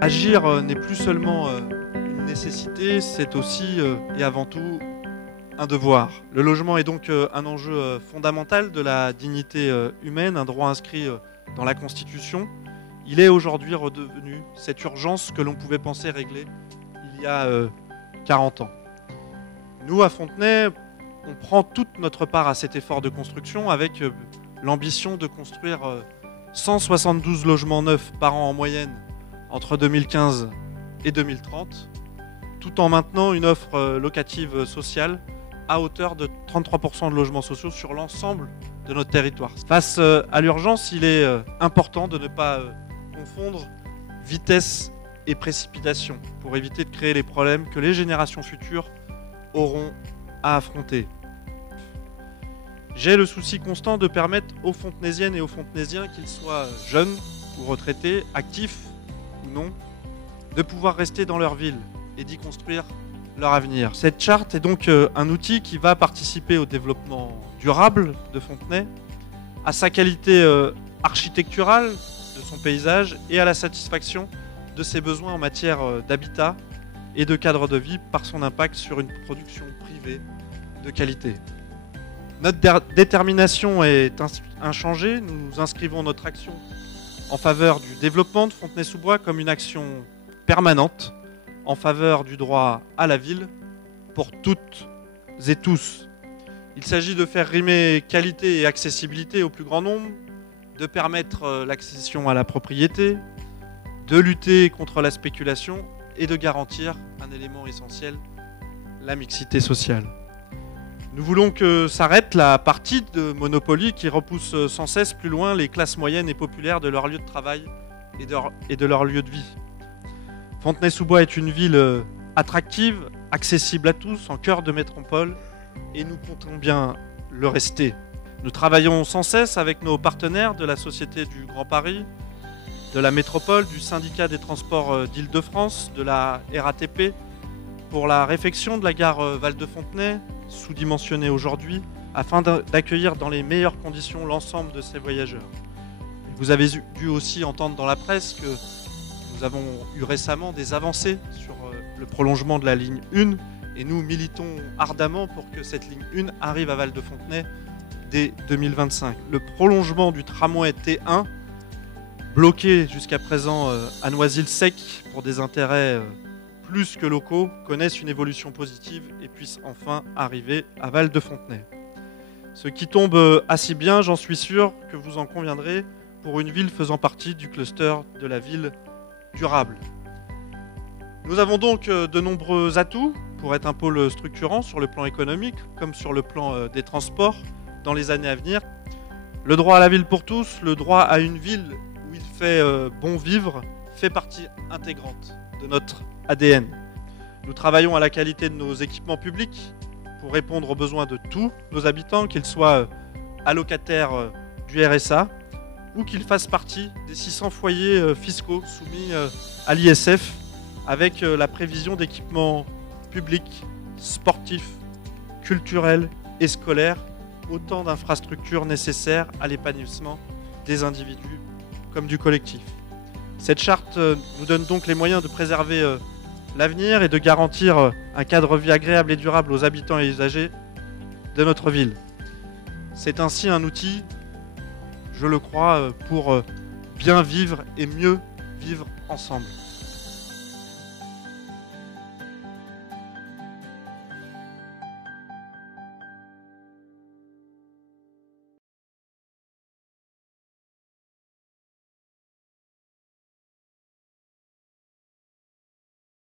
Agir n'est plus seulement une nécessité, c'est aussi et avant tout un devoir. Le logement est donc un enjeu fondamental de la dignité humaine, un droit inscrit dans la Constitution. Il est aujourd'hui redevenu cette urgence que l'on pouvait penser régler il y a 40 ans. Nous, à Fontenay, on prend toute notre part à cet effort de construction avec l'ambition de construire 172 logements neufs par an en moyenne entre 2015 et 2030, tout en maintenant une offre locative sociale à hauteur de 33% de logements sociaux sur l'ensemble de notre territoire. Face à l'urgence, il est important de ne pas confondre vitesse et précipitation pour éviter de créer les problèmes que les générations futures auront à affronter. J'ai le souci constant de permettre aux Fontenaisiennes et aux Fontenaisiens, qu'ils soient jeunes ou retraités, actifs ou non, de pouvoir rester dans leur ville et d'y construire leur avenir. Cette charte est donc un outil qui va participer au développement durable de Fontenay, à sa qualité architecturale de son paysage et à la satisfaction de ses besoins en matière d'habitat et de cadre de vie par son impact sur une production privée de qualité. Notre détermination est inchangée. Nous inscrivons notre action en faveur du développement de Fontenay-sous-Bois comme une action permanente en faveur du droit à la ville pour toutes et tous. Il s'agit de faire rimer qualité et accessibilité au plus grand nombre, de permettre l'accession à la propriété, de lutter contre la spéculation et de garantir un élément essentiel, la mixité sociale. Nous voulons que s'arrête la partie de Monopoly qui repousse sans cesse plus loin les classes moyennes et populaires de leur lieu de travail et de leur lieu de vie. Fontenay-sous-Bois est une ville attractive, accessible à tous, en cœur de métropole, et nous comptons bien le rester. Nous travaillons sans cesse avec nos partenaires de la Société du Grand Paris, de la métropole, du syndicat des transports d'Île-de-France, de la RATP, pour la réfection de la gare Val-de-Fontenay, sous-dimensionnée aujourd'hui, afin d'accueillir dans les meilleures conditions l'ensemble de ces voyageurs. Vous avez dû aussi entendre dans la presse que nous avons eu récemment des avancées sur le prolongement de la ligne 1 et nous militons ardemment pour que cette ligne 1 arrive à Val-de-Fontenay dès 2025. Le prolongement du tramway T1, bloqué jusqu'à présent à Noisy-le-Sec pour des intérêts plus que locaux, connaissent une évolution positive et puissent enfin arriver à Val-de-Fontenay. Ce qui tombe assez bien, j'en suis sûr que vous en conviendrez, pour une ville faisant partie du cluster de la ville durable. Nous avons donc de nombreux atouts pour être un pôle structurant sur le plan économique comme sur le plan des transports dans les années à venir. Le droit à la ville pour tous, le droit à une ville où il fait bon vivre, fait partie intégrante de notre ADN. Nous travaillons à la qualité de nos équipements publics pour répondre aux besoins de tous nos habitants, qu'ils soient allocataires du RSA ou qu'ils fassent partie des 600 foyers fiscaux soumis à l'ISF avec la prévision d'équipements publics, sportifs, culturels et scolaires, autant d'infrastructures nécessaires à l'épanouissement des individus comme du collectif. Cette charte nous donne donc les moyens de préserver l'avenir et de garantir un cadre de vie agréable et durable aux habitants et usagers de notre ville. C'est ainsi un outil, je le crois, pour bien vivre et mieux vivre ensemble.